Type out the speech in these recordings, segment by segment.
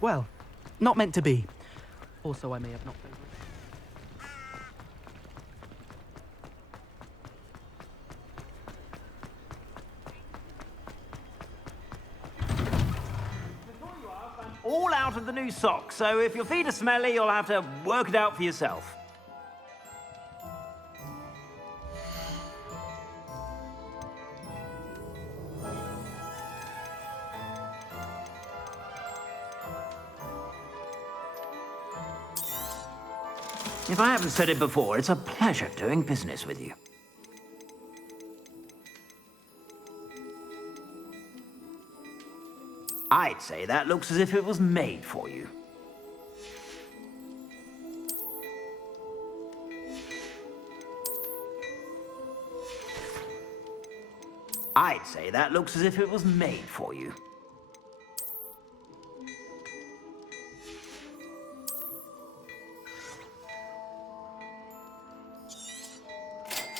Well, not meant to be. Also, I may have knocked over. All out of the new socks, so if your feet are smelly, you'll have to work it out for yourself. If I haven't said it before, it's a pleasure doing business with you. I'd say that looks as if it was made for you. I'd say that looks as if it was made for you.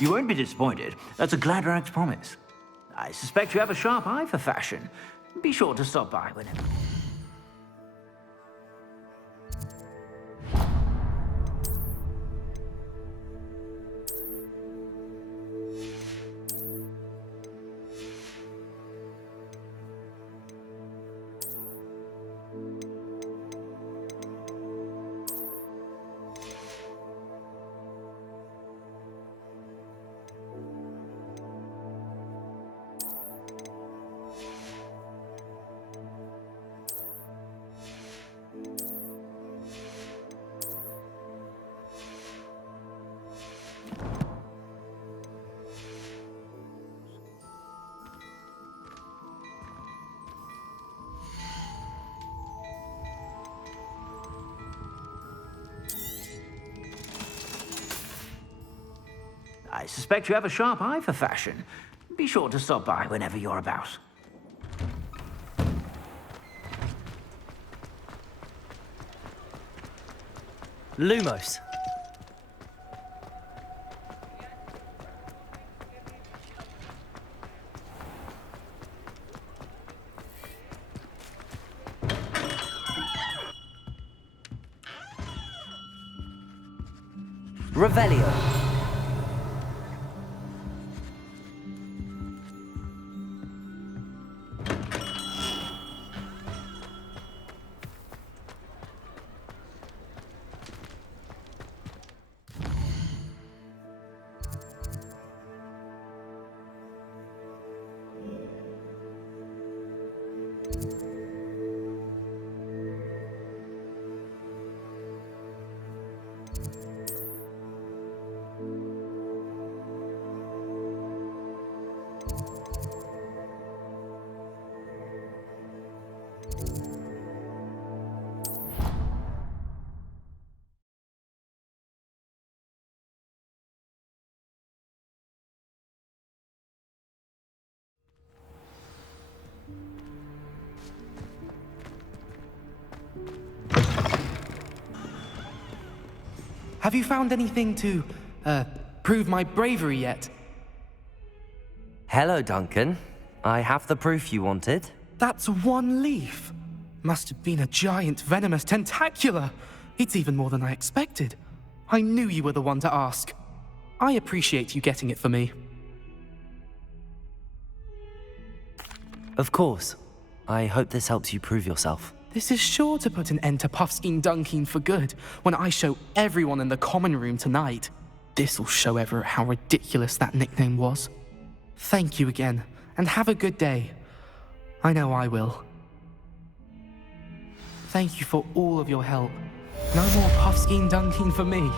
You won't be disappointed. That's a Gladrax promise. I suspect you have a sharp eye for fashion. Be sure to stop by whenever. I suspect you have a sharp eye for fashion. Be sure to stop by whenever you're about. Lumos. Revelio. Have you found anything to, prove my bravery yet? Hello, Duncan. I have the proof you wanted. That's one leaf. Must have been a giant venomous tentacula. It's even more than I expected. I knew you were the one to ask. I appreciate you getting it for me. Of course. I hope this helps you prove yourself. This is sure to put an end to Puffskein Dunkin for good when I show everyone in the common room tonight. This'll show Everett how ridiculous that nickname was. Thank you again, and have a good day. I know I will. Thank you for all of your help. No more Puffskein Dunkin for me.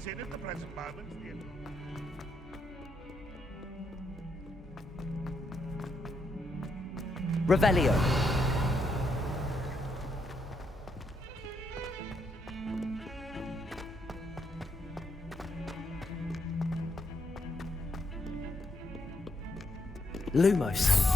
Nobody's in at the present moment. Revelio. Lumos.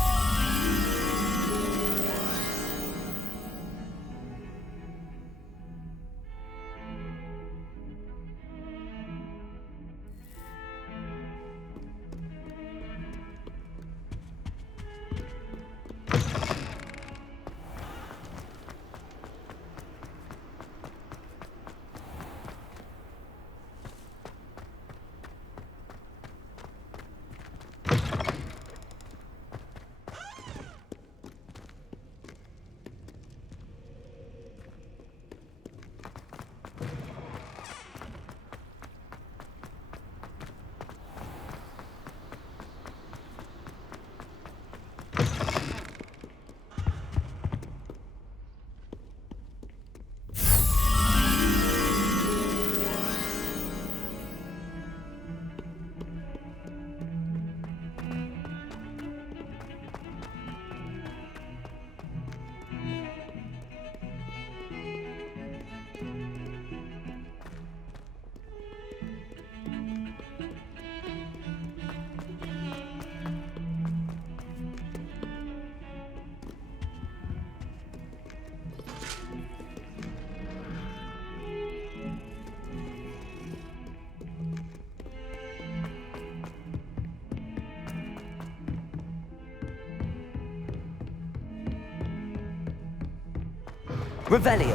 Revelio.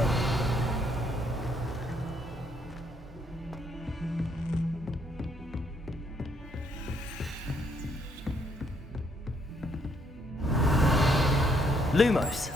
Lumos.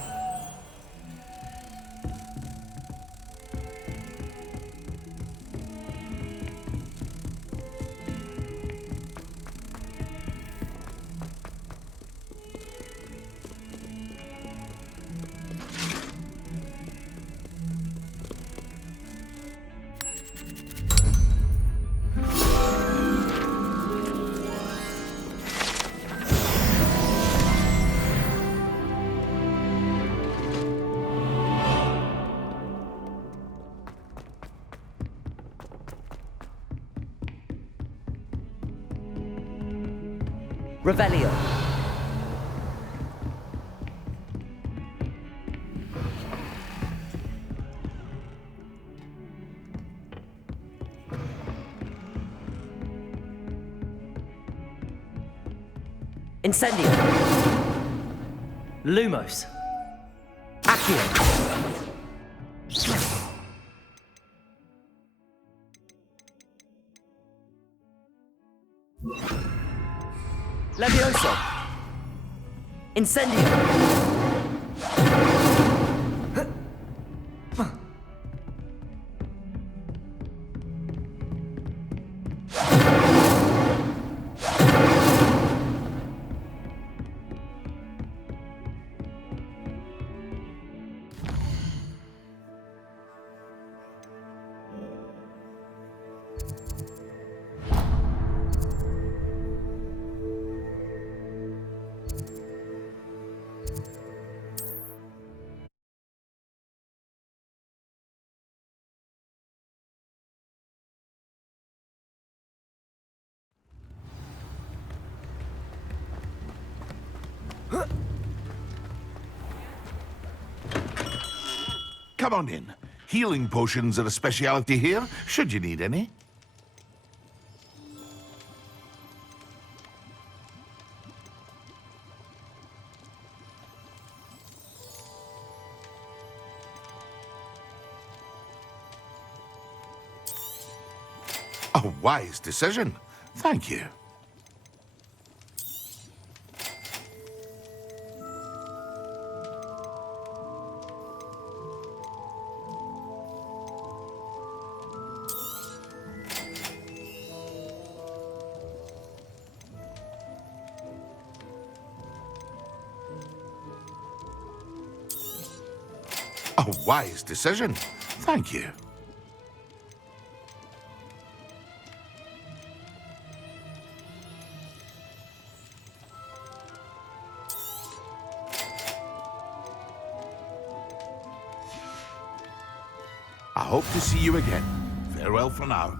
Revelio. Incendio. Lumos. Accio. Levioso. Incendio. Come on in. Healing potions are a speciality here, should you need any. A wise decision. Thank you. A wise decision. Thank you. I hope to see you again. Farewell for now.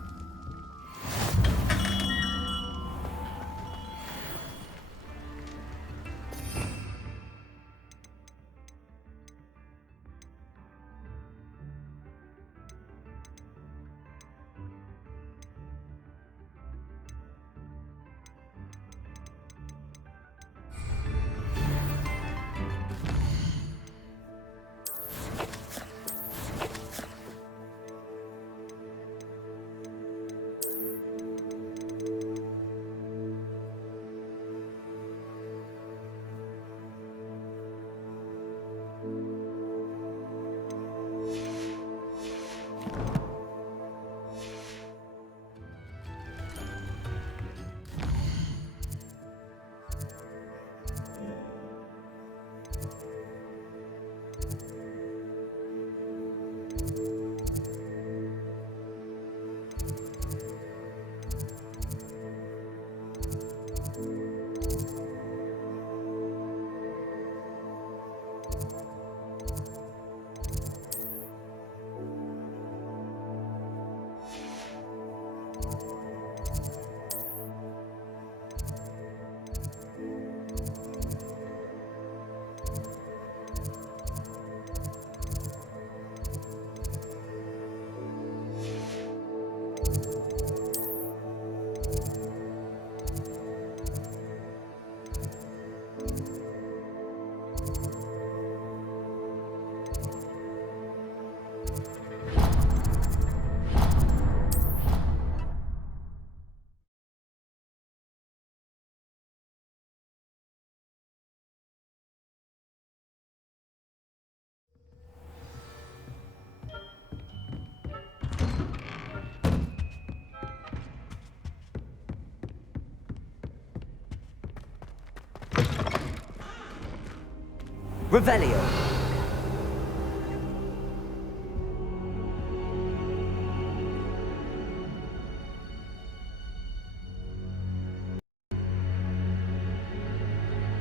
Revelio.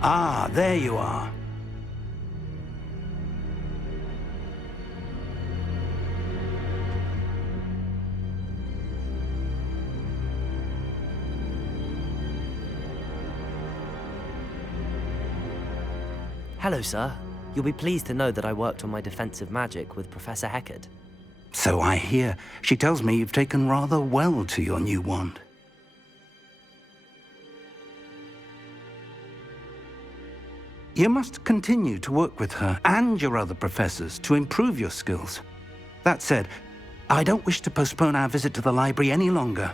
Ah, there you are. Hello, sir. You'll be pleased to know that I worked on my defensive magic with Professor Heckard. So I hear. She tells me you've taken rather well to your new wand. You must continue to work with her and your other professors to improve your skills. That said, I don't wish to postpone our visit to the library any longer.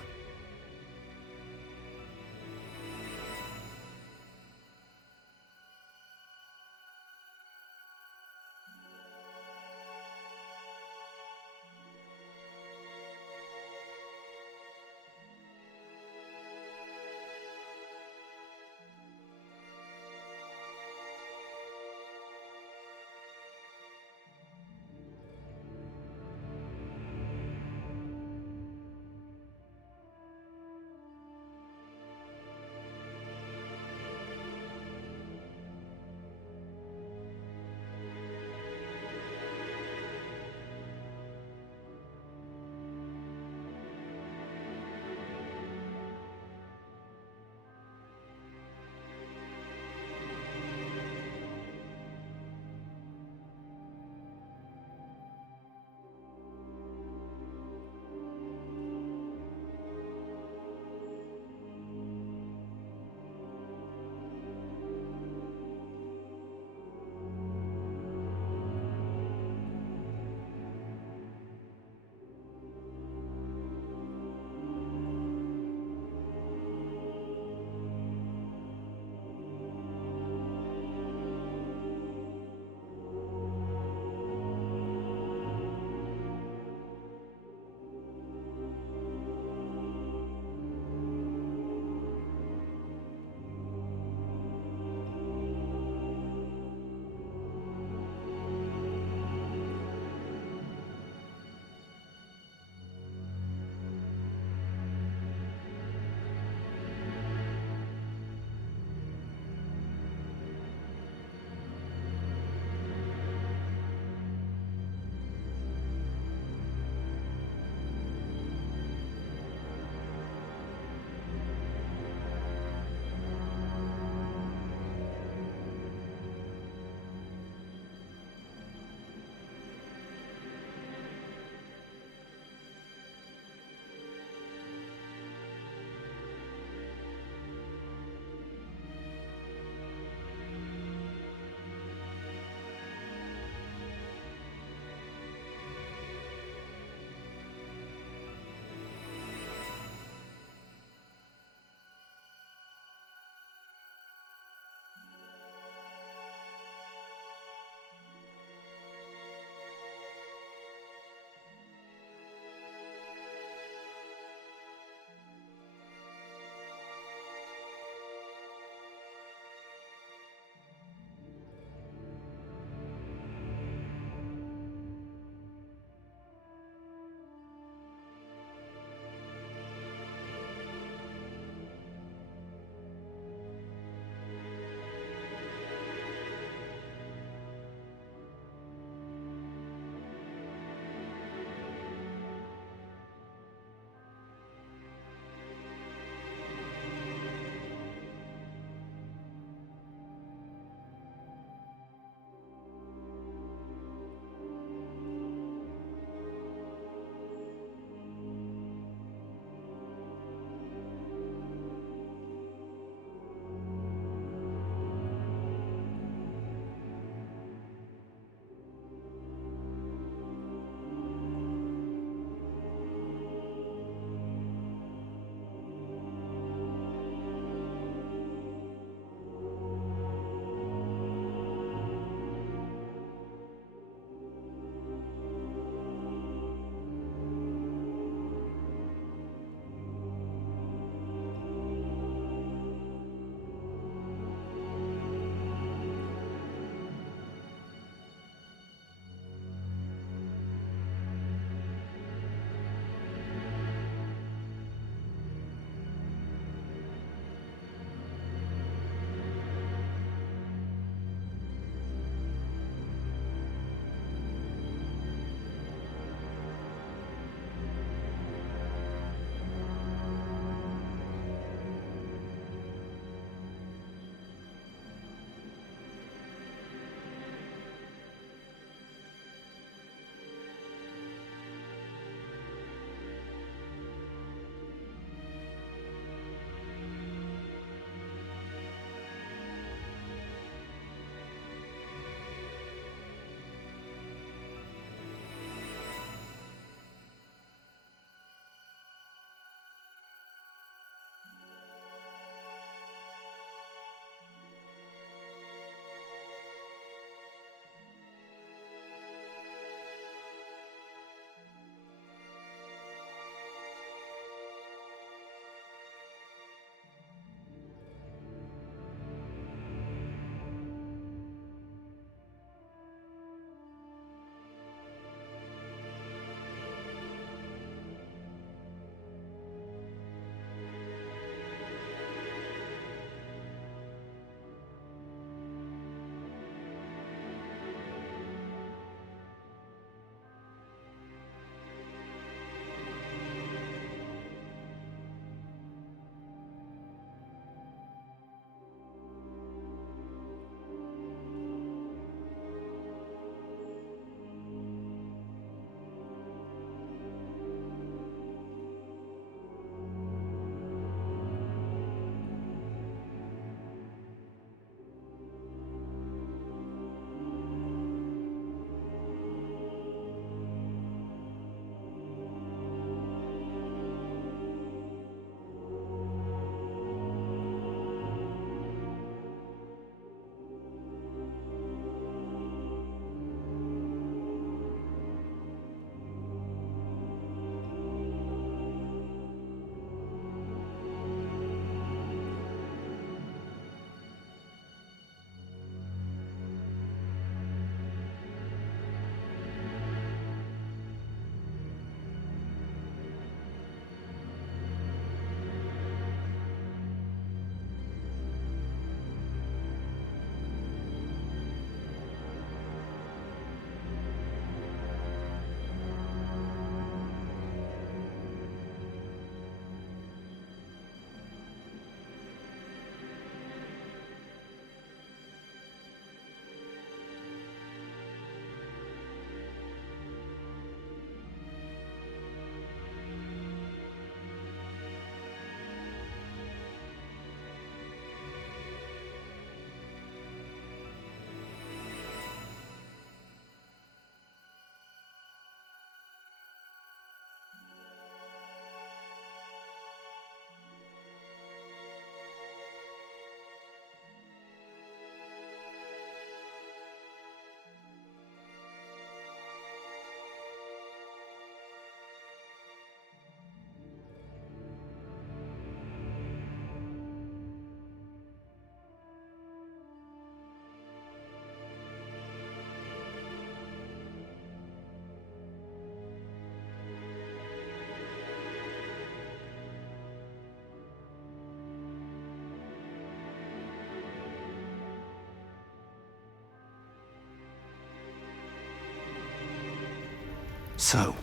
So,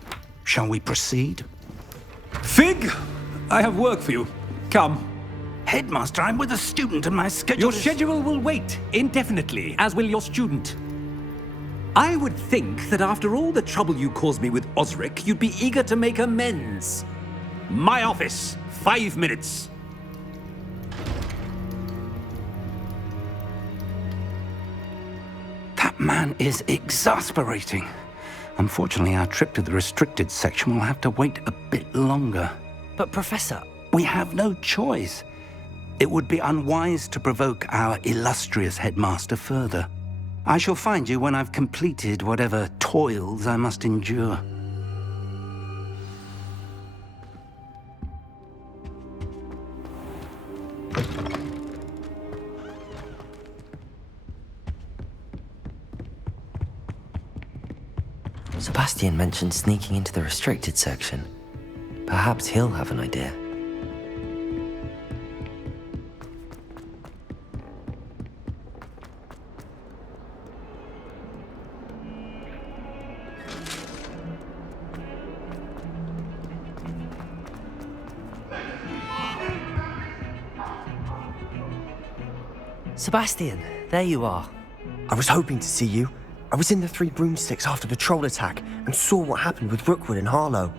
shall we proceed? Fig, I have work for you. Come. Headmaster, I'm with a student and my schedule Your is... schedule will wait indefinitely, as will your student. I would think that after all the trouble you caused me with Osric, you'd be eager to make amends. My office, 5 minutes. That man is exasperating. Unfortunately, our trip to the restricted section will have to wait a bit longer. But Professor, We have no choice. It would be unwise to provoke our illustrious headmaster further. I shall find you when I've completed whatever toils I must endure. Sebastian mentioned sneaking into the restricted section. Perhaps he'll have an idea. Sebastian, there you are. I was hoping to see you. I was in the Three Broomsticks after the troll attack and saw what happened with Rookwood and Harlow.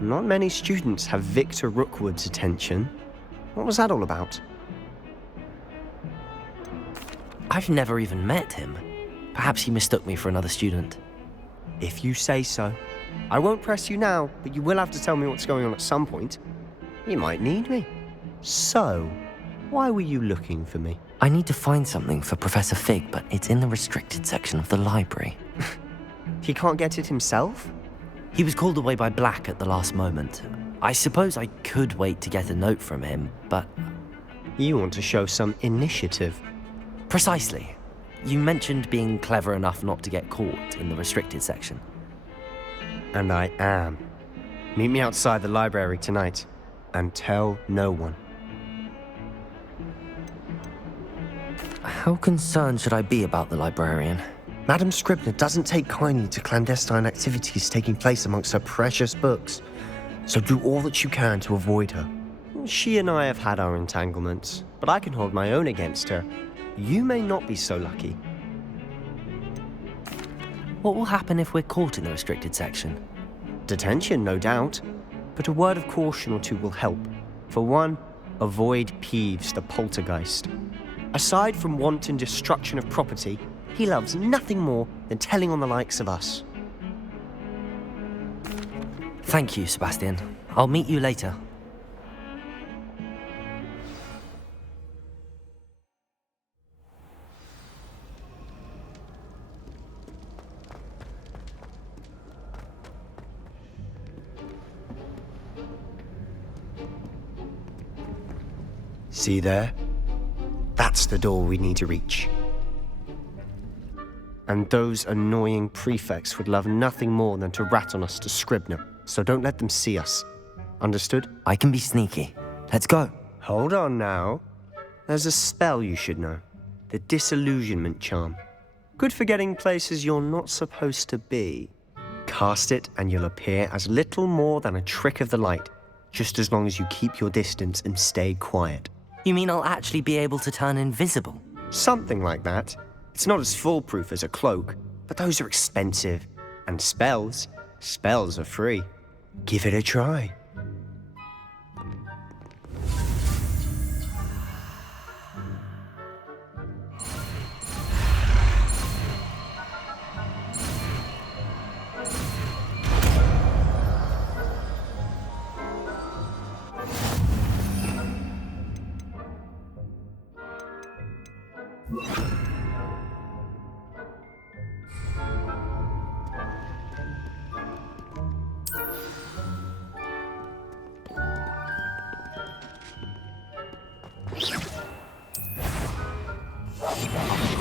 Not many students have Victor Rookwood's attention. What was that all about? I've never even met him. Perhaps he mistook me for another student. If you say so. I won't press you now, but you will have to tell me what's going on at some point. You might need me. So, why were you looking for me? I need to find something for Professor Fig, but it's in the restricted section of the library. He can't get it himself? He was called away by Black at the last moment. I suppose I could wait to get a note from him, but... You want to show some initiative. Precisely. You mentioned being clever enough not to get caught in the restricted section. And I am. Meet me outside the library tonight, and tell no one. How concerned should I be about the librarian? Madam Scribner doesn't take kindly to clandestine activities taking place amongst her precious books, so do all that you can to avoid her. She and I have had our entanglements, but I can hold my own against her. You may not be so lucky. What will happen if we're caught in the restricted section? Detention, no doubt, but a word of caution or two will help. For one, avoid Peeves, the poltergeist. Aside from wanton destruction of property, he loves nothing more than telling on the likes of us. Thank you, Sebastian. I'll meet you later. See there? That's the door we need to reach. And those annoying prefects would love nothing more than to rat on us to Scribner, so don't let them see us. Understood? I can be sneaky. Let's go. Hold on now. There's a spell you should know. The Disillusionment Charm. Good for getting places you're not supposed to be. Cast it and you'll appear as little more than a trick of the light, just as long as you keep your distance and stay quiet. You mean I'll actually be able to turn invisible? Something like that. It's not as foolproof as a cloak, but those are expensive. And spells are free. Give it a try.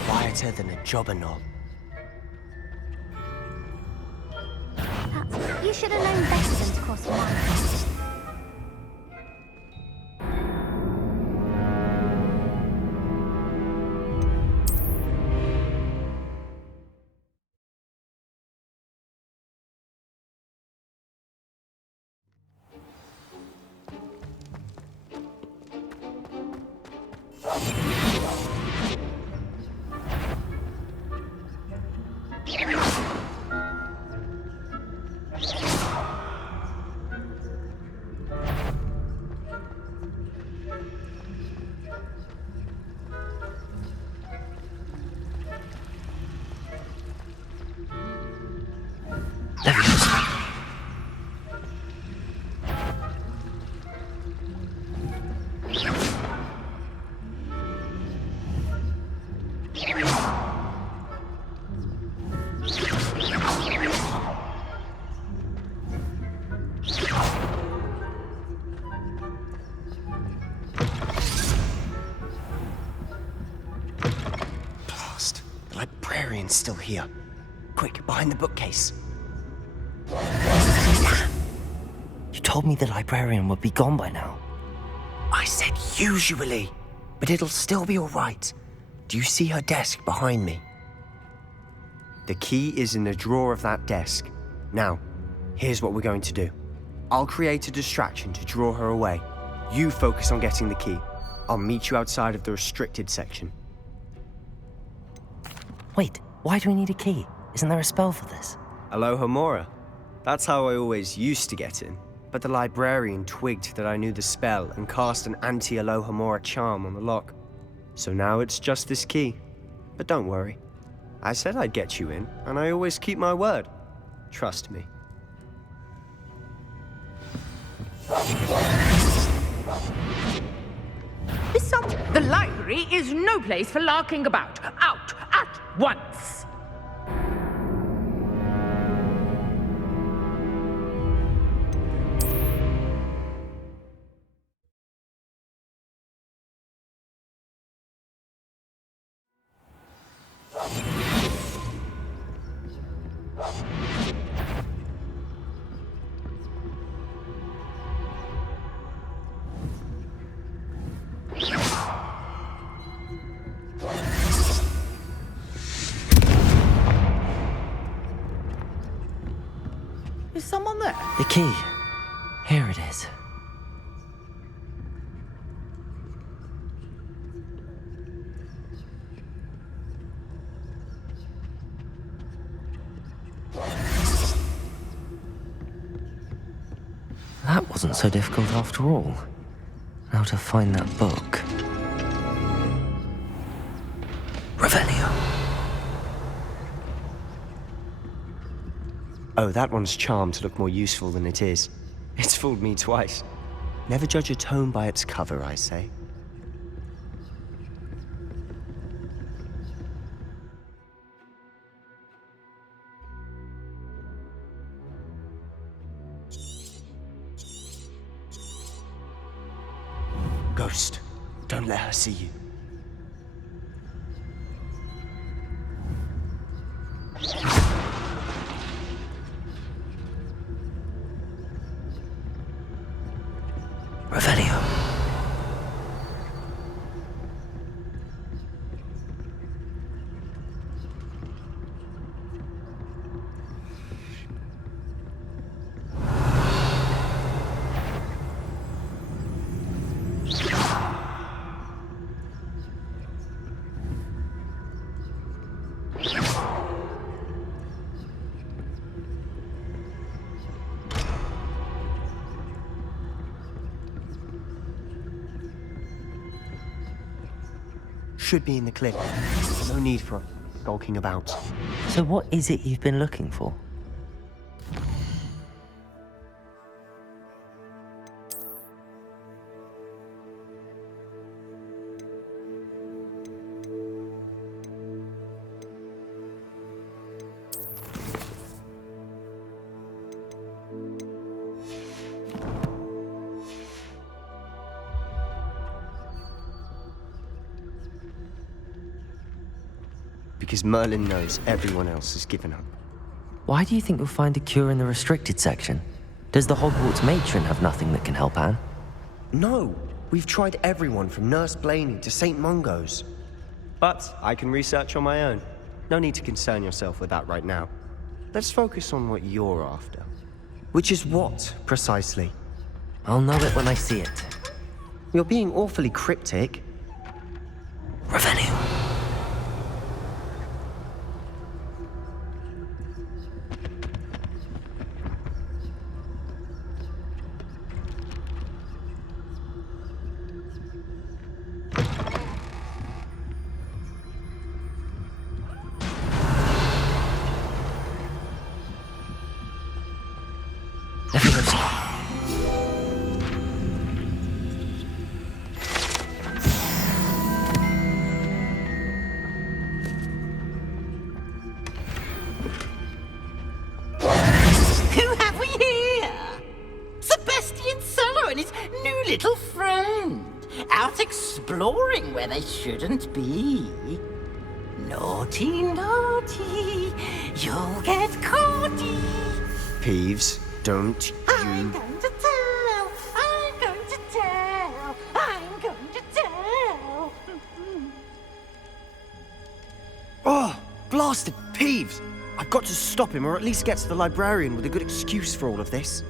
Quieter than a jobber knob. You should have known better than to cross the line. Leviosa. Blast. The librarian's still here. Quick, behind the bookcase. You told me the librarian would be gone by now. I said usually, but it'll still be all right. Do you see her desk behind me? The key is in the drawer of that desk. Now, here's what we're going to do. I'll create a distraction to draw her away. You focus on getting the key. I'll meet you outside of the restricted section. Wait, why do we need a key? Isn't there a spell for this? Alohomora. That's how I always used to get in. But the librarian twigged that I knew the spell and cast an anti-Alohomora charm on the lock. So now it's just this key. But don't worry. I said I'd get you in, and I always keep my word. Trust me. The library is no place for larking about. Out at once! Is someone there? The key. Here it is. That wasn't so difficult after all. Now to find that book. Revelio. Oh, that one's charmed to look more useful than it is. It's fooled me twice. Never judge a tome by its cover, I say. Ghost, don't let her see you. Revelio. Should be in the clip. No need for us skulking about. So what is it you've been looking for? Because Merlin knows everyone else has given up. Why do you think you'll find a cure in the restricted section? Does the Hogwarts matron have nothing that can help Anne? No! We've tried everyone from Nurse Blaney to St. Mungo's. But I can research on my own. No need to concern yourself with that right now. Let's focus on what you're after. Which is what, precisely? I'll know it when I see it. You're being awfully cryptic. Revelio. out exploring where they shouldn't be. Naughty, naughty, you'll get caughty. Peeves, don't I'm you... going to tell, I'm going to tell, I'm going to tell. Oh, blasted Peeves! I've got to stop him, or at least get to the librarian with a good excuse for all of this.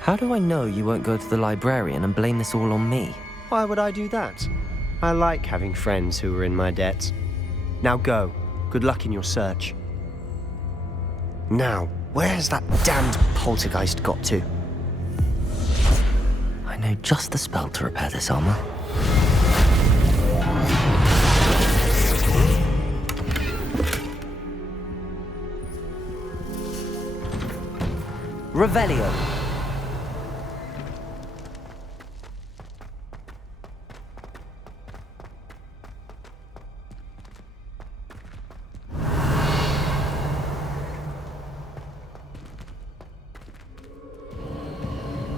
How do I know you won't go to the librarian and blame this all on me? Why would I do that? I like having friends who are in my debt. Now go. Good luck in your search. Now, where's that damned poltergeist got to? I know just the spell to repair this armor. Revelio.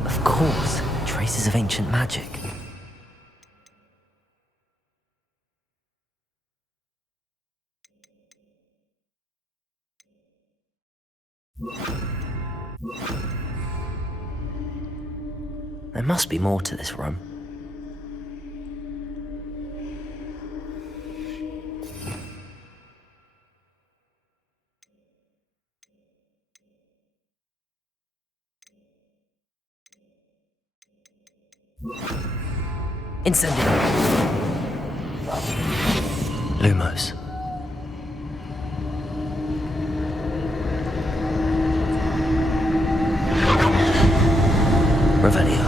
Of course, traces of ancient magic. There must be more to this room. Incendio. Lumos. Revelio.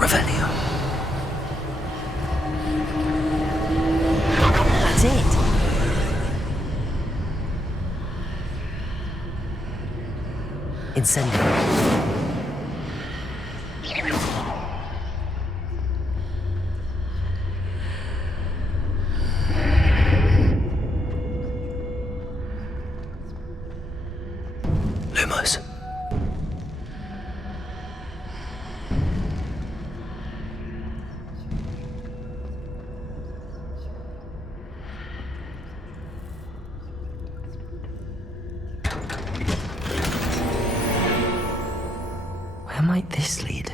Revelio. That's it. Incendio. Lumos. Where might this lead?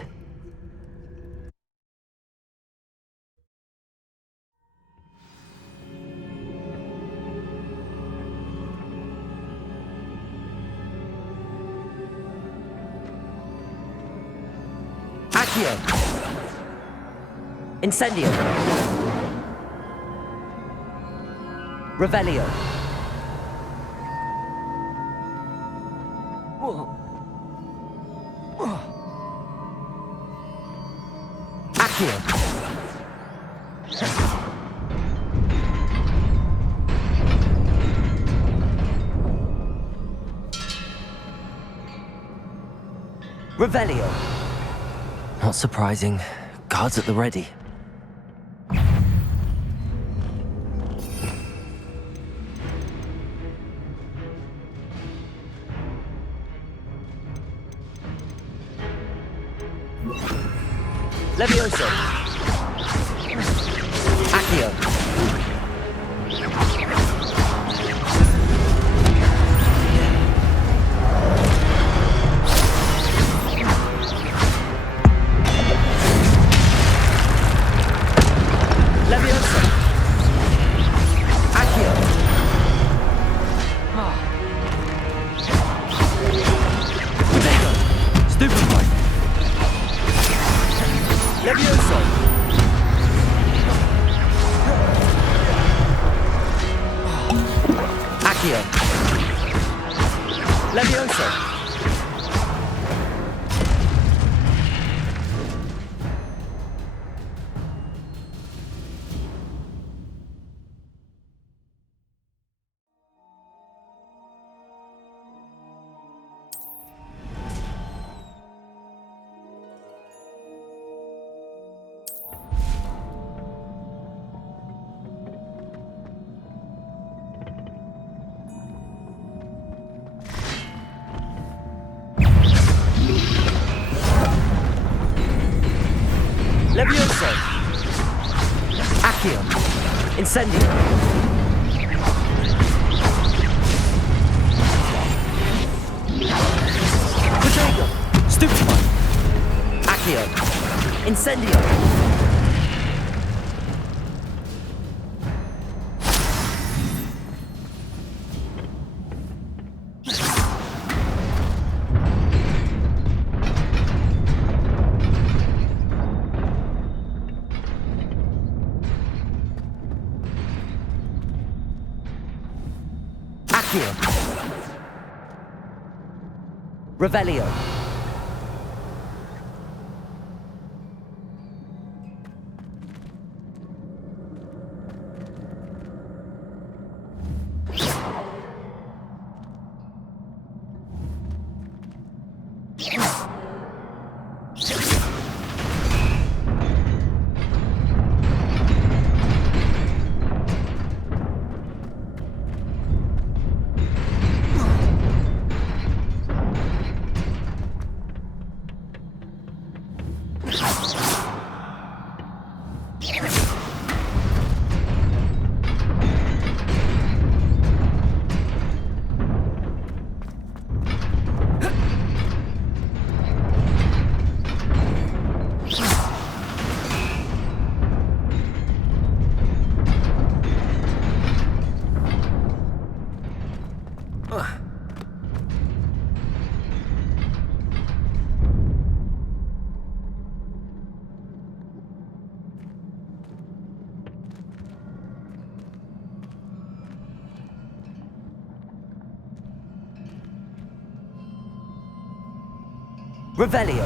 Accio! Incendio! Revelio! Accio! Revelio! Not surprising. Guards at the ready. Levioso! Accio! Levioso! Accio! Stupefy! Levioso! Accio! Levioso! Incendio! Protego! Stupefy! Accio! Incendio! Accio! Revelio! Revelio!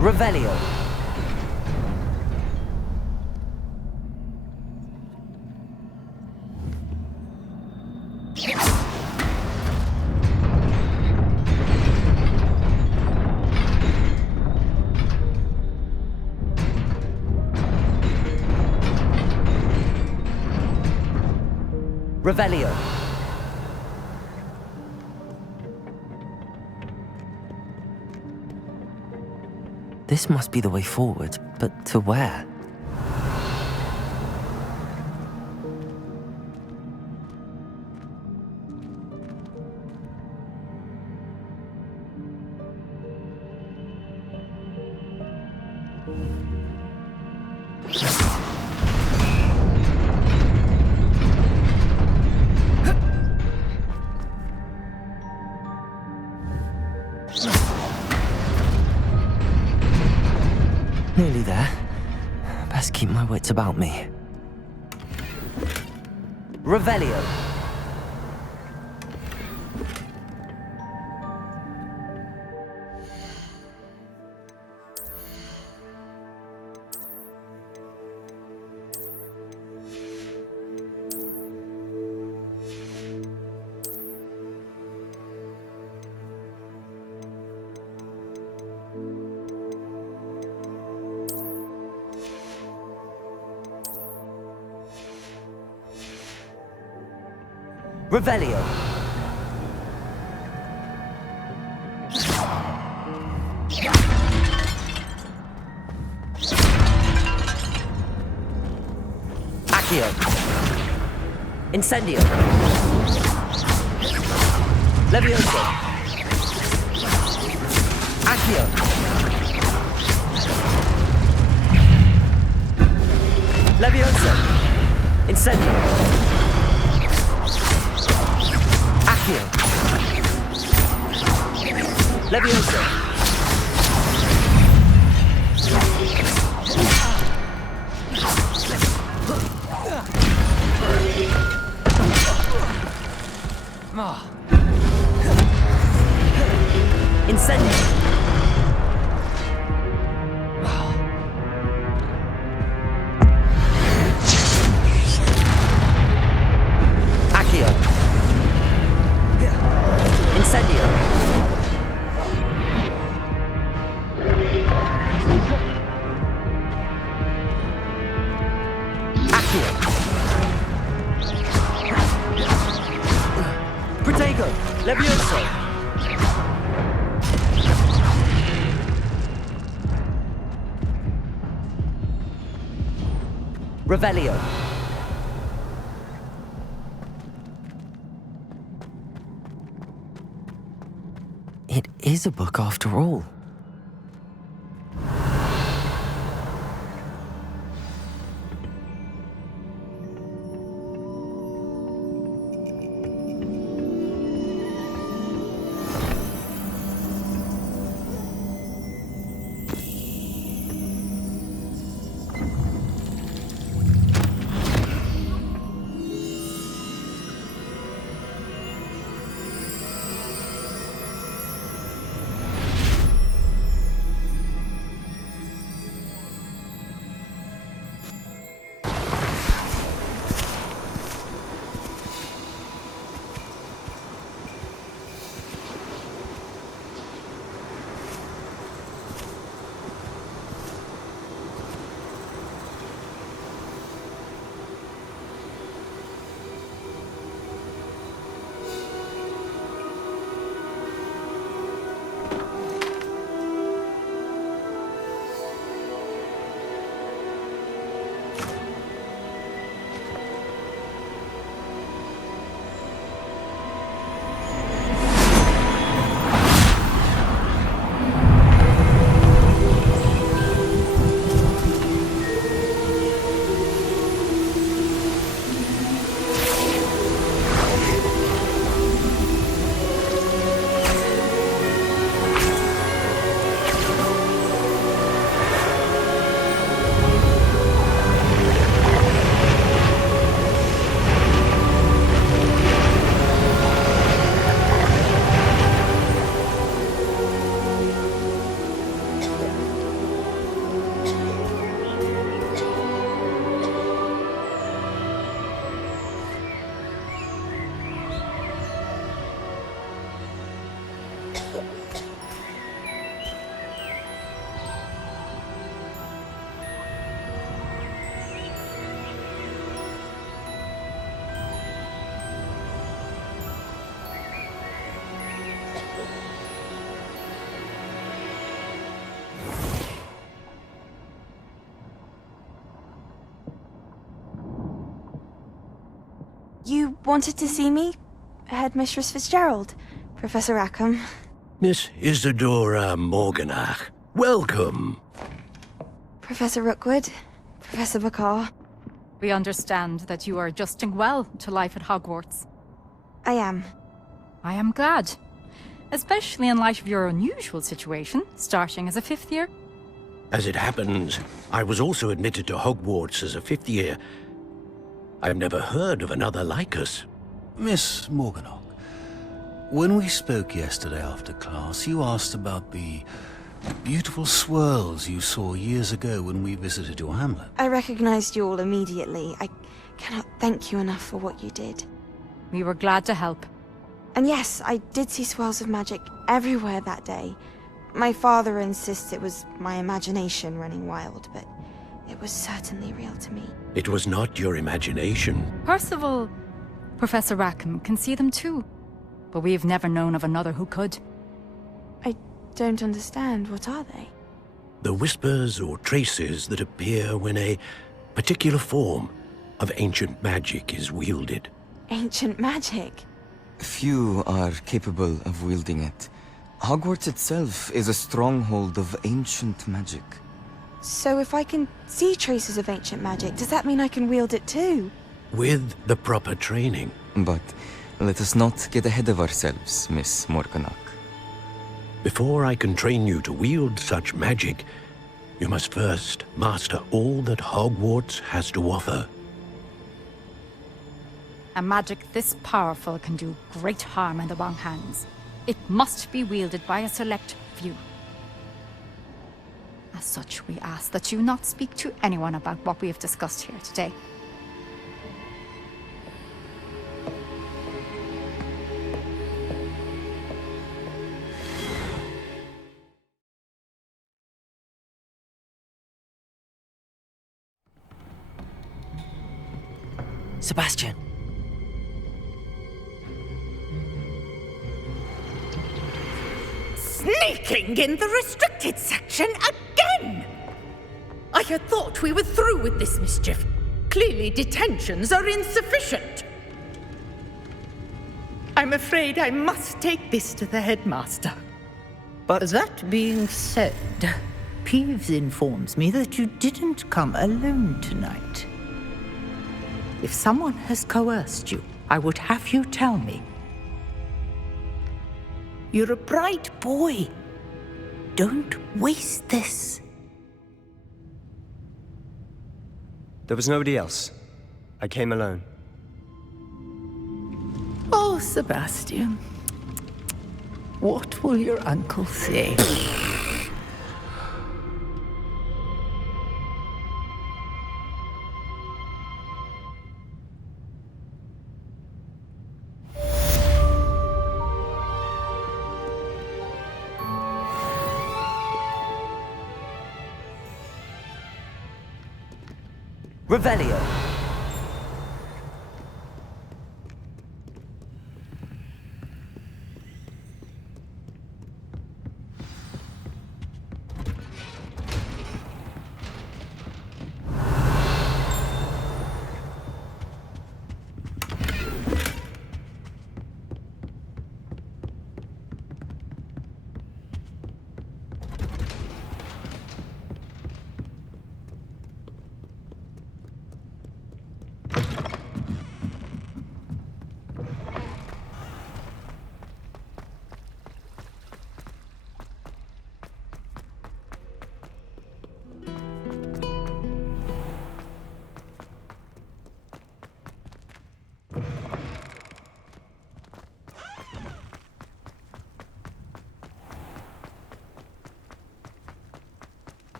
Revelio! Revelio! This must be the way forward, but to where? Nearly there. Best keep my wits about me. Revelio! Revelio! Accio! Incendio! Levioso! Accio! Levioso! Incendio! Accio! Levioso! Incendio! Accio! Levioso! Revelio. It is a book after all. You wanted to see me? Headmistress Fitzgerald? Professor Rackham? Miss Isadora Morganach, welcome. Professor Rookwood? Professor Bakar? We understand that you are adjusting well to life at Hogwarts. I am. I am glad. Especially in light of your unusual situation, starting as a fifth year. As it happens, I was also admitted to Hogwarts as a fifth year. I've never heard of another like us. Miss Morganach, when we spoke yesterday after class, you asked about the beautiful swirls you saw years ago when we visited your hamlet. I recognized you all immediately. I cannot thank you enough for what you did. We were glad to help. And yes, I did see swirls of magic everywhere that day. My father insists it was my imagination running wild, but it was certainly real to me. It was not your imagination. Percival, Professor Rackham can see them too. But we've never known of another who could. I don't understand. What are they? The whispers or traces that appear when a particular form of ancient magic is wielded. Ancient magic? Few are capable of wielding it. Hogwarts itself is a stronghold of ancient magic. So if I can see traces of ancient magic, does that mean I can wield it too? With the proper training. But let us not get ahead of ourselves, Miss Morganach. Before I can train you to wield such magic, you must first master all that Hogwarts has to offer. A magic this powerful can do great harm in the wrong hands. It must be wielded by a select few. As such, we ask that you not speak to anyone about what we have discussed here today. Sebastian. Sneaking in the restricted section again! I had thought we were through with this mischief. Clearly detentions are insufficient. I'm afraid I must take this to the headmaster. But that being said, Peeves informs me that you didn't come alone tonight. If someone has coerced you, I would have you tell me. You're a bright boy. Don't waste this. There was nobody else. I came alone. Oh, Sebastian. What will your uncle say? Revelio.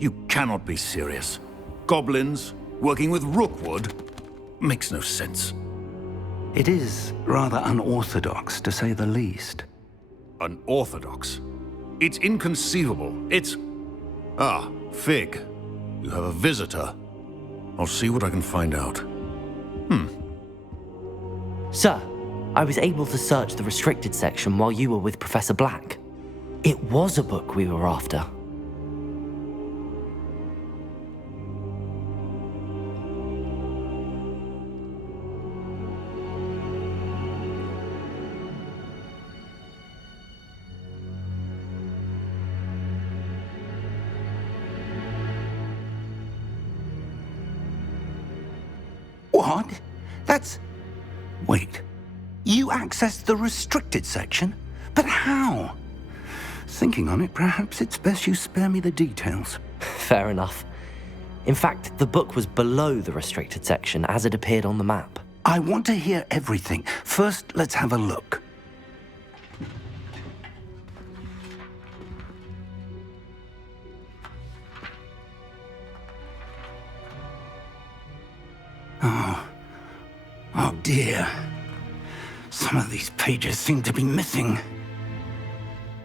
You cannot be serious. Goblins working with Rookwood makes no sense. It is rather unorthodox, to say the least. Unorthodox? It's inconceivable. It's... Ah, Fig. You have a visitor. I'll see what I can find out. Sir, I was able to search the restricted section while you were with Professor Black. It was a book we were after. What? That's... Wait. You accessed the restricted section? But how? Thinking on it, perhaps it's best you spare me the details. Fair enough. In fact, the book was below the restricted section as it appeared on the map. I want to hear everything. First, let's have a look. Oh dear. Some of these pages seem to be missing.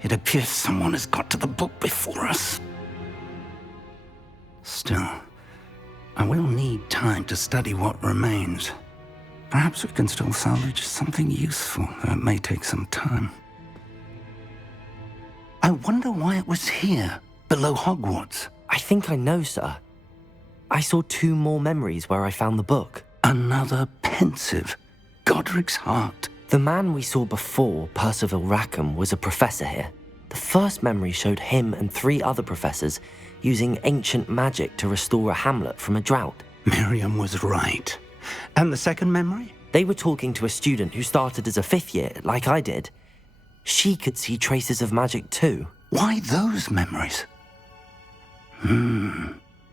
It appears someone has got to the book before us. Still, I will need time to study what remains. Perhaps we can still salvage something useful, though it may take some time. I wonder why it was here, below Hogwarts. I think I know, sir. I saw 2 more memories where I found the book. Another pensive. Godric's heart. The man we saw before, Percival Rackham, was a professor here. The first memory showed him and 3 other professors using ancient magic to restore a hamlet from a drought. Miriam was right. And the second memory? They were talking to a student who started as a 5th year, like I did. She could see traces of magic too. Why those memories?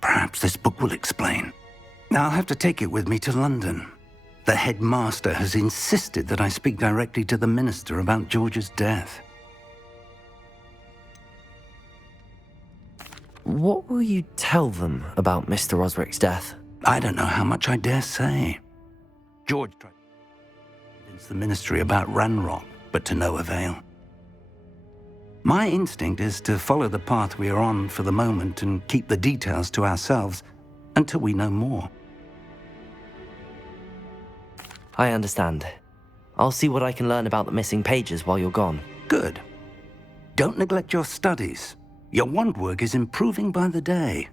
Perhaps this book will explain. Now I'll have to take it with me to London. The headmaster has insisted that I speak directly to the minister about George's death. What will you tell them about Mr. Osric's death? I don't know how much I dare say. George tried to convince the ministry about Ranrock, but to no avail. My instinct is to follow the path we are on for the moment and keep the details to ourselves until we know more. I understand. I'll see what I can learn about the missing pages while you're gone. Good. Don't neglect your studies. Your wand work is improving by the day.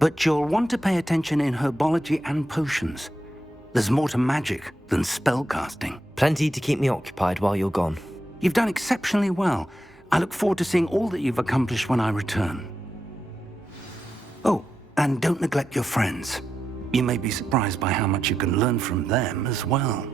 But you'll want to pay attention in herbology and potions. There's more to magic than spellcasting. Plenty to keep me occupied while you're gone. You've done exceptionally well. I look forward to seeing all that you've accomplished when I return. Oh, and don't neglect your friends. You may be surprised by how much you can learn from them as well.